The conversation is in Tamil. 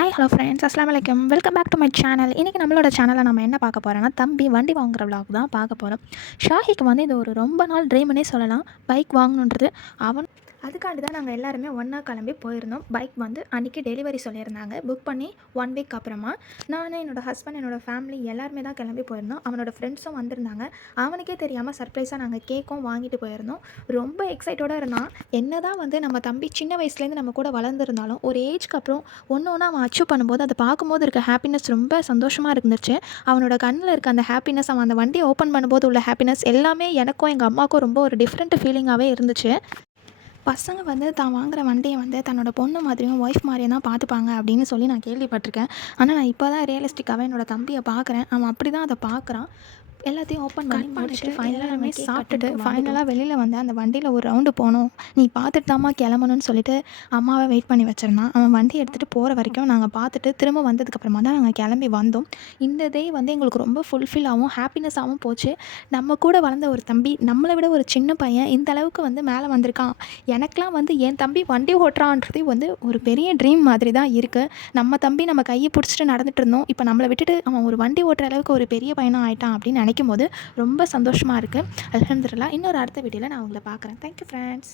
ஹாய் ஹலோ ஃப்ரெண்ட்ஸ், அஸ்ஸலாமு அலைக்கும். Welcome back to my channel. இன்றைக்கி நம்மளோட சேனலில் நம்ம என்ன பார்க்க போகிறோன்னா, தம்பி வண்டி வாங்குற விலாக் தான் பார்க்க போகிறோம். ஷாஹிக்கு வந்து இது ஒரு ரொம்ப நாள் ட்ரீம்னே சொல்லலாம், பைக் வாங்கணுன்றது. அதுக்காண்டி தான் நாங்கள் எல்லாருமே ஒன்றா கிளம்பி போயிருந்தோம். பைக் வந்து அன்றைக்கி டெலிவரி சொல்லியிருந்தாங்க, புக் பண்ணி 1 வீக் அப்புறமா. நான், என்னோடய ஹஸ்பண்ட், என்னோடய ஃபேமிலி எல்லாருமே தான் கிளம்பி போயிருந்தோம். அவனோட ஃப்ரெண்ட்ஸும் வந்திருந்தாங்க. அவனுக்கே தெரியாமல் சர்ப்ரைஸாக நாங்கள் கேக்கும் வாங்கிட்டு போயிருந்தோம். ரொம்ப எக்ஸைட்டோடு இருந்தான். என்ன தான் வந்து நம்ம தம்பி சின்ன வயசுலேருந்து நம்ம கூட வளர்ந்துருந்தாலும், ஒரு ஏஜ்க்கு அப்புறம் ஒன்று ஒன்றா அவன் அச்சீவ் பண்ணும்போது அதை பார்க்கும்போது இருக்க ஹாப்பினஸ் ரொம்ப சந்தோஷமாக இருந்துச்சு. அவனோட கண்ணில் இருக்க அந்த ஹாப்பினஸ், அவன் அந்த வண்டியை ஓப்பன் பண்ணும்போது உள்ள ஹாப்பினஸ் எல்லாமே எனக்கும் எங்கள் அம்மாவுக்கும் ரொம்ப ஒரு டிஃப்ரெண்ட் ஃபீலிங்காகவே இருந்துச்சு. பசங்க வந்து தான் வாங்குற வண்டியை வந்து தன்னோட பொண்ணு மாதிரியும் ஒய்ஃப் மாதிரியும் தான் பார்த்துப்பாங்க அப்படின்னு சொல்லி நான் கேள்விப்பட்டிருக்கேன். ஆனால் நான் இப்போ தான் ரியலிஸ்டிக்காகவே என்னோட தம்பியை பார்க்குறேன். அவன் அப்படி தான் அதை பார்க்குறான். எல்லாத்தையும் ஓப்பன் பண்ணி முடிச்சுட்டு ஃபைனலாக நம்ம சாப்பிட்டுட்டு ஃபைனலாக வெளியில் வந்து அந்த வண்டியில் ஒரு ரவுண்டு போகணும், நீ பார்த்துட்டு தாம்மா கிளம்பணும்னு சொல்லிட்டு அம்மாவை வெயிட் பண்ணி வச்சுருந்தான். அவன் வண்டி எடுத்துகிட்டு போகிற வரைக்கும் நாங்கள் பார்த்துட்டு திரும்ப வந்ததுக்கப்புறமா தான் நாங்கள் கிளம்பி வந்தோம். இந்த டே வந்து எங்களுக்கு ரொம்ப ஃபுல்ஃபில்லாகவும் ஹாப்பினஸாகவும் போச்சு. நம்ம கூட வளர்ந்த ஒரு தம்பி, நம்மளை விட ஒரு சின்ன பையன் இந்த அளவுக்கு வந்து மேலே வந்திருக்கான். எனக்கெலாம் வந்து என் தம்பி வண்டி ஓட்டுறான்றது வந்து ஒரு பெரிய ட்ரீம் மாதிரி தான் இருக்குது. நம்ம தம்பி நம்ம கையை பிடிச்சிட்டு நடந்துட்டு இருந்தோம், இப்போ நம்மளை விட்டுட்டு அவன் ஒரு வண்டி ஓட்டுற அளவுக்கு ஒரு பெரிய பையனாக ஆகிட்டான் அப்படின்னு நினைக்கும் போது ரொம்ப சந்தோஷமாக இருக்குது. அல்ஹம்துலில்லாஹ். இன்னொரு அடுத்த வீடியோவில் நான் உங்களை பார்க்குறேன். Thank you friends.